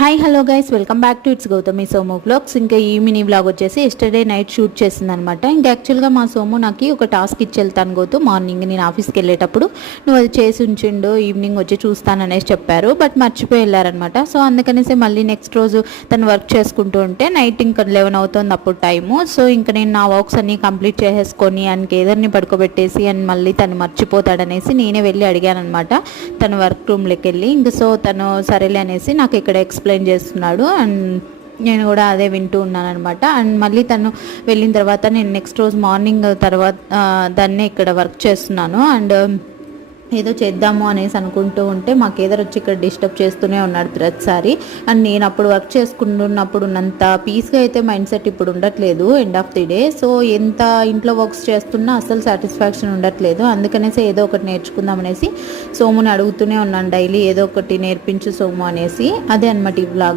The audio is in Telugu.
Hi hello guys, welcome back to it's Gautami Somu vlogs. ఇంకా ఈ మినీ వ్లాగ్ వచ్చేసి ఎస్టర్డే నైట్ షూట్ చేసిందనమాట. ఇంకా యాక్చువల్గా మా సోము నాకు ఒక టాస్క్ ఇచ్చి వెళ్తాను గోతు, మార్నింగ్ నేను ఆఫీస్కి వెళ్ళేటప్పుడు నువ్వు అది చేసి ఉంచిండు, ఈవినింగ్ వచ్చి చూస్తాననేసి చెప్పారు. బట్ మర్చిపోయి వెళ్ళారనమాట. సో అందుకనేసి మళ్ళీ నెక్స్ట్ రోజు తను వర్క్ చేసుకుంటూ ఉంటే నైట్ ఇంకా 11 అవుతుంది అప్పుడు టైము. సో ఇంకా నేను నా వర్క్స్ అన్నీ కంప్లీట్ చేసేసుకొని అండ్ ఏదరిని పడుకోబెట్టేసి అండ్ మళ్ళీ తను మర్చిపోతాడనేసి నేనే వెళ్ళి అడిగాను అనమాట తన వర్క్ రూమ్లోకి వెళ్ళి. ఇంకా సో తను సరేలే అనేసి నాకు ఇక్కడ ఎక్స్ప్లెయిన్ చేస్తున్నాడు అండ్ నేను కూడా అదే వింటూ ఉన్నాను అనమాట. అండ్ మళ్ళీ తను వెళ్ళిన తర్వాత నేను నెక్స్ట్ రోజు మార్నింగ్ తర్వాత దాన్నే ఇక్కడ వర్క్ చేస్తున్నాను. అండ్ ఏదో చేద్దాము అనేసి అనుకుంటూ ఉంటే మాకు ఏదో వచ్చి ఇక్కడ డిస్టర్బ్ చేస్తూనే ఉన్నాడు ప్రతిసారి. అండ్ నేను అప్పుడు వర్క్ చేసుకుంటున్నప్పుడు ఉన్నంత పీస్గా అయితే మైండ్ సెట్ ఇప్పుడు ఉండట్లేదు end of the day. So ఎంత ఇంట్లో వర్క్స్ చేస్తున్నా అసలు సాటిస్ఫాక్షన్ ఉండట్లేదు. అందుకనేసి ఏదో ఒకటి నేర్చుకుందాం అనేసి సోముని అడుగుతూనే ఉన్నాను డైలీ, ఏదో ఒకటి నేర్పించు సోము అనేసి. అదే అనమాట ఈ వ్లాగ్.